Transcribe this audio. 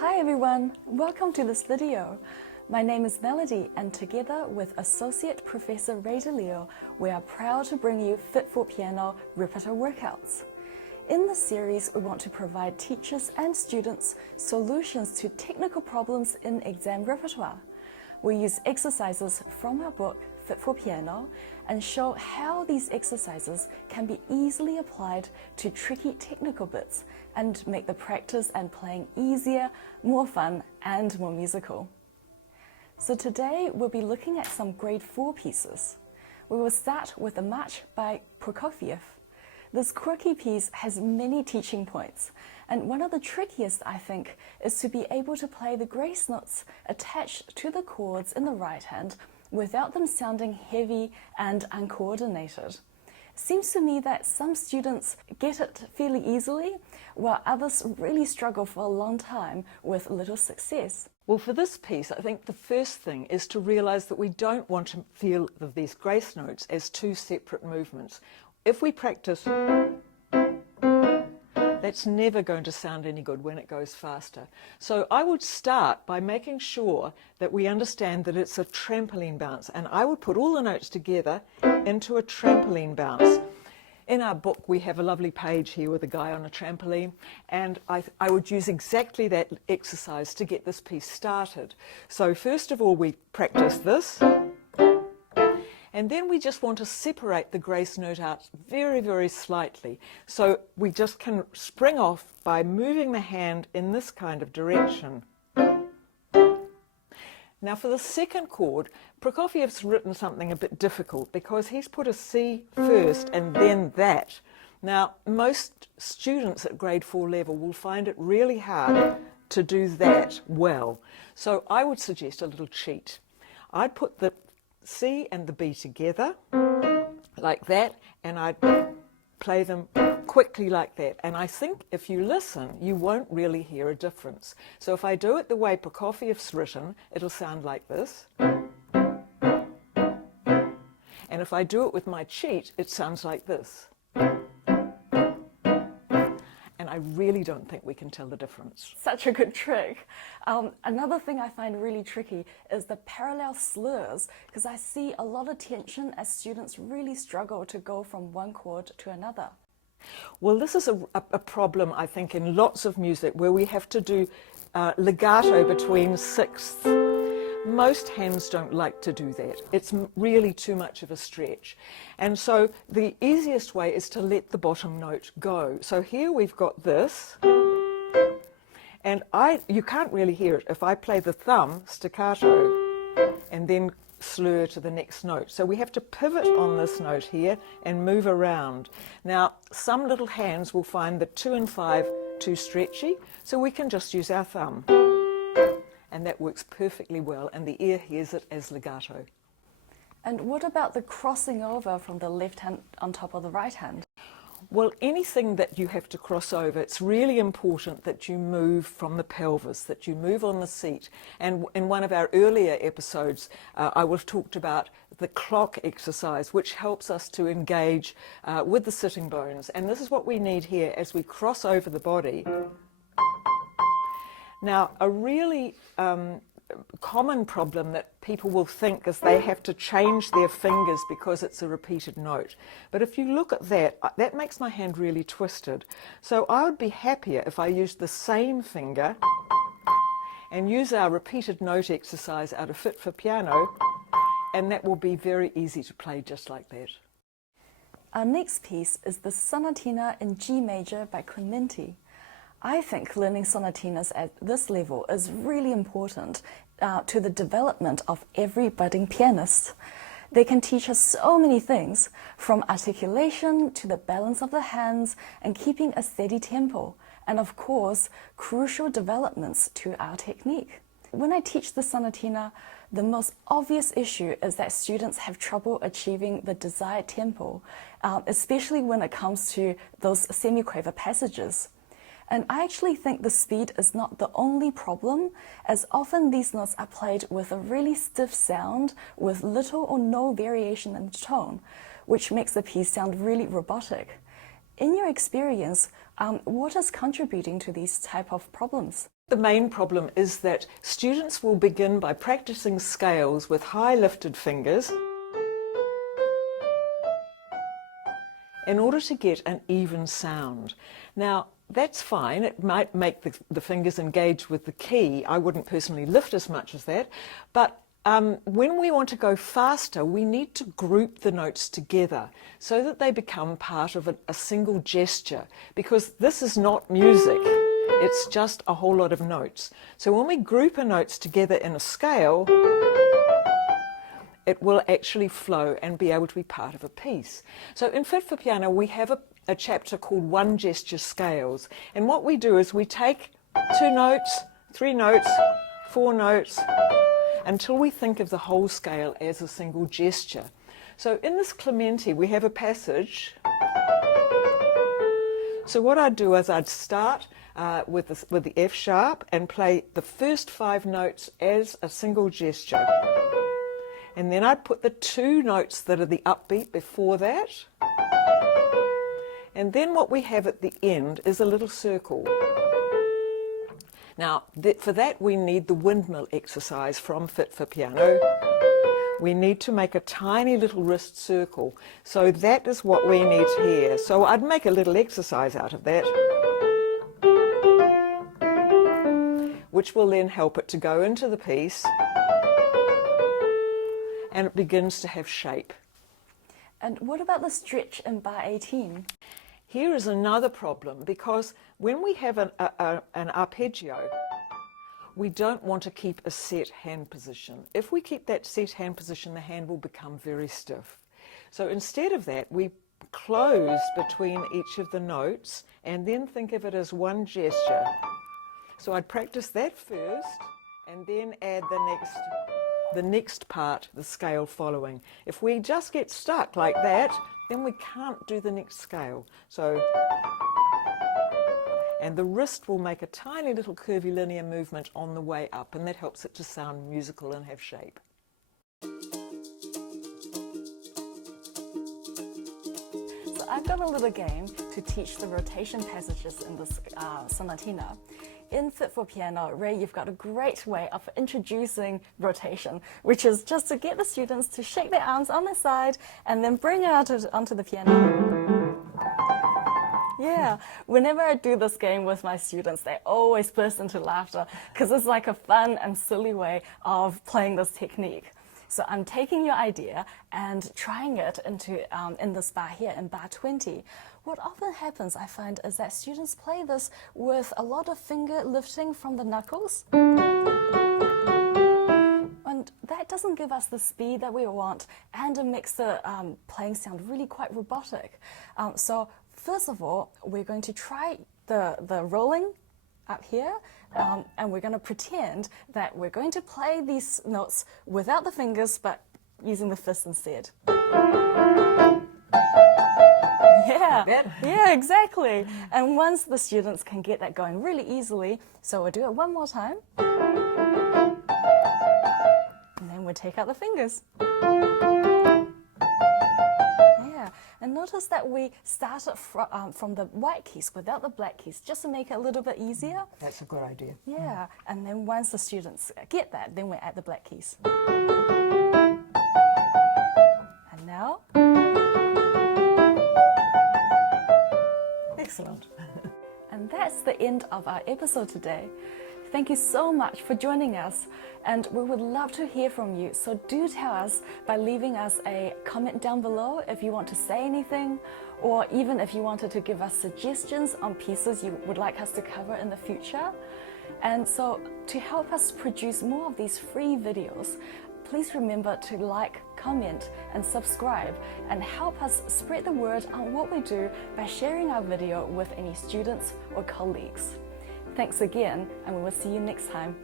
Hi everyone, welcome to this video. My name is Melody and together with Associate Professor Rae and Lisle, we are proud to bring you Fit for Piano Repertoire Workouts. In this series, we want to provide teachers and students solutions to technical problems in exam repertoire. We use exercises from our book, Fit for Piano, and show how these exercises can be easily applied to tricky technical bits and make the practice and playing easier, more fun, and more musical. So today we'll be looking at some grade 4 pieces. We will start with a march by Prokofiev. This quirky piece has many teaching points, and one of the trickiest, I think, is to be able to play the grace notes attached to the chords in the right hand without them sounding heavy and uncoordinated. Seems to me that some students get it fairly easily, while others really struggle for a long time with little success. Well, for this piece, I think the first thing is to realise that we don't want to feel these grace notes as two separate movements. If we practice, that's never going to sound any good when it goes faster. So I would start by making sure that we understand that it's a trampoline bounce, and I would put all the notes together into a trampoline bounce. In our book we have a lovely page here with a guy on a trampoline, and I would use exactly that exercise to get this piece started. So first of all we practice this, and then we just want to separate the grace note out very, very slightly. So we just can spring off by moving the hand in this kind of direction. Now for the second chord, Prokofiev's written something a bit difficult because he's put a C first and then that. Now most students at grade 4 level will find it really hard to do that well. So I would suggest a little cheat. I'd put the C and the B together like that, and I'd play them quickly like that. And I think if you listen, you won't really hear a difference. So if I do it the way Prokofiev's written, it'll sound like this. And if I do it with my cheat, it sounds like this. And I really don't think we can tell the difference. Such a good trick. Another thing I find really tricky is the parallel slurs, because I see a lot of tension as students really struggle to go from one chord to another. Well, this is a problem, I think, in lots of music where we have to do legato between sixths. Most hands don't like to do that. It's really too much of a stretch. And so the easiest way is to let the bottom note go. So here we've got this, and you can't really hear it if I play the thumb staccato and then slur to the next note. So we have to pivot on this note here and move around. Now some little hands will find the 2 and 5 too stretchy, so we can just use our thumb. And that works perfectly well, and the ear hears it as legato. And what about the crossing over from the left hand on top of the right hand? Well, anything that you have to cross over, it's really important that you move from the pelvis, that you move on the seat. And in one of our earlier episodes, I was talked about the clock exercise, which helps us to engage with the sitting bones. And this is what we need here as we cross over the body. Now, a really common problem that people will think is they have to change their fingers because it's a repeated note. But if you look at that, that makes my hand really twisted. So I would be happier if I used the same finger and use our repeated note exercise out of Fit for Piano, and that will be very easy to play just like that. Our next piece is the Sonatina in G major by Clementi. I think learning sonatinas at this level is really important to the development of every budding pianist. They can teach us so many things, from articulation to the balance of the hands and keeping a steady tempo, and of course, crucial developments to our technique. When I teach the sonatina, the most obvious issue is that students have trouble achieving the desired tempo, especially when it comes to those semiquaver passages. And I actually think the speed is not the only problem, as often these notes are played with a really stiff sound with little or no variation in tone, which makes the piece sound really robotic. In your experience, what is contributing to these type of problems? The main problem is that students will begin by practicing scales with high lifted fingers in order to get an even sound. Now, that's fine. It might make the fingers engage with the key. I wouldn't personally lift as much as that. But when we want to go faster, we need to group the notes together so that they become part of a single gesture, because this is not music. It's just a whole lot of notes. So when we group our notes together in a scale, it will actually flow and be able to be part of a piece. So in Fit for Piano, we have a chapter called One Gesture Scales. And what we do is we take 2 notes, 3 notes, 4 notes, until we think of the whole scale as a single gesture. So in this Clementi, we have a passage. So what I'd do is I'd start with the F sharp and play the first 5 notes as a single gesture. And then I'd put the 2 notes that are the upbeat before that. And then what we have at the end is a little circle. Now, for that we need the windmill exercise from Fit for Piano. We need to make a tiny little wrist circle. So that is what we need here. So I'd make a little exercise out of that, which will then help it to go into the piece, and it begins to have shape. And what about the stretch in bar 18? Here is another problem, because when we have an arpeggio, we don't want to keep a set hand position. If we keep that set hand position, the hand will become very stiff. So instead of that, we close between each of the notes and then think of it as one gesture. So I'd practice that first and then add the next part, the scale following. If we just get stuck like that, then we can't do the next scale. So, and the wrist will make a tiny little curvilinear movement on the way up, and that helps it to sound musical and have shape. So I've got a little game to teach the rotation passages in this sonatina. In Fit for Piano, Rae, you've got a great way of introducing rotation, which is just to get the students to shake their arms on their side and then bring it out onto the piano. Yeah, whenever I do this game with my students, they always burst into laughter because it's like a fun and silly way of playing this technique. So I'm taking your idea and trying it in this bar here, in bar 20. What often happens, I find, is that students play this with a lot of finger lifting from the knuckles. And that doesn't give us the speed that we want, and it makes the playing sound really quite robotic. So first of all, we're going to try the rolling up here, and we're going to pretend that we're going to play these notes without the fingers, but using the fist instead. Yeah, exactly. And once the students can get that going really easily, so we'll do it one more time. And then we'll take out the fingers. Yeah, and notice that we start it from the white keys without the black keys, just to make it a little bit easier. That's a good idea. Yeah, and then once the students get that, then we add the black keys. And now... Excellent. And that's the end of our episode today. Thank you so much for joining us, and we would love to hear from you. So do tell us by leaving us a comment down below if you want to say anything, or even if you wanted to give us suggestions on pieces you would like us to cover in the future. And so to help us produce more of these free videos, please remember to like, comment and subscribe, and help us spread the word on what we do by sharing our video with any students or colleagues. Thanks again, and we will see you next time.